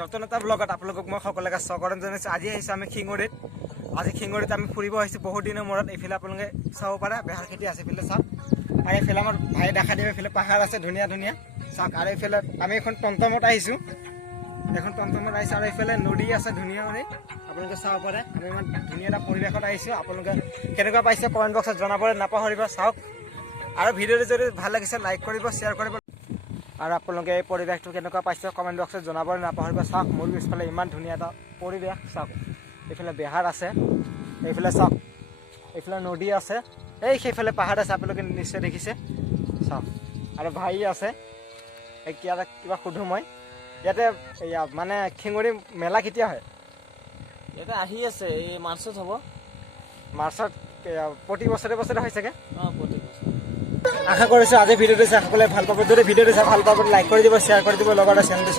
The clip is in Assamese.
নতুন এটা ব্লগত আপোনালোকক মই সকলোকে স্বাগতম জনাইছোঁ। আজি আহিছোঁ আমি শিঙৰিত। আজি শিঙৰিত আমি ফুৰিব আহিছোঁ বহুত দিনৰ মূৰত। এইফালে আপোনালোকে চাব পাৰে বেহাৰ খেতি আছে, এইফালে চাওক। আৰু এইফালে আমাৰ ভাই দেখা দিব, এইফালে পাহাৰ আছে ধুনীয়া ধুনীয়া চাওক। আৰু এইফালে আমি এখন টমটমত আহিছোঁ, এখন টমটমত আহিছোঁ। আৰু এইফালে নদী আছে ধুনীয়া কৰি, আপোনালোকে চাব পাৰে। আমি ইমান ধুনীয়া এটা পৰিৱেশত আহিছোঁ। আপোনালোকে কেনেকুৱা পাইছে কমেণ্ট বক্সত জনাবলৈ নাপাহৰিব। চাওক আৰু ভিডিঅ'টো যদি ভাল লাগিছে লাইক কৰিব, শ্বেয়াৰ কৰিব। আৰু আপোনালোকে এই পৰিৱেশটো কেনেকুৱা পাইছে কমেণ্ট বক্সত জনাবলৈ নাপাহৰিব। চাওক মোৰ পিছফালে ইমান ধুনীয়া এটা পৰিৱেশ চাওক। এইফালে বেহাৰ আছে, এইফালে চাওক, এইফালে নদী আছে, এই সেইফালে পাহাৰ আছে, আপোনালোকে নিশ্চয় দেখিছে চাওক। আৰু ভাই আছে, এই কিবা সুধোঁ মই ইয়াতে মানে শিঙৰি মেলা কেতিয়া হয়? ইয়াতে আহি আছে, এই মাৰ্চত হ'ব। মাৰ্চত প্ৰতি বছৰে বছৰে হয় চাগে। প্ৰতি বছৰ। আশা কৰিছোঁ আজি ভিডিঅ'টো চাই সকলোৱে ভাল পাব। যদি ভিডিঅ'টো চাই ভাল পাব লাইক কৰি দিব, শ্বেয়াৰ কৰি দিব, লগতে চেনেলটো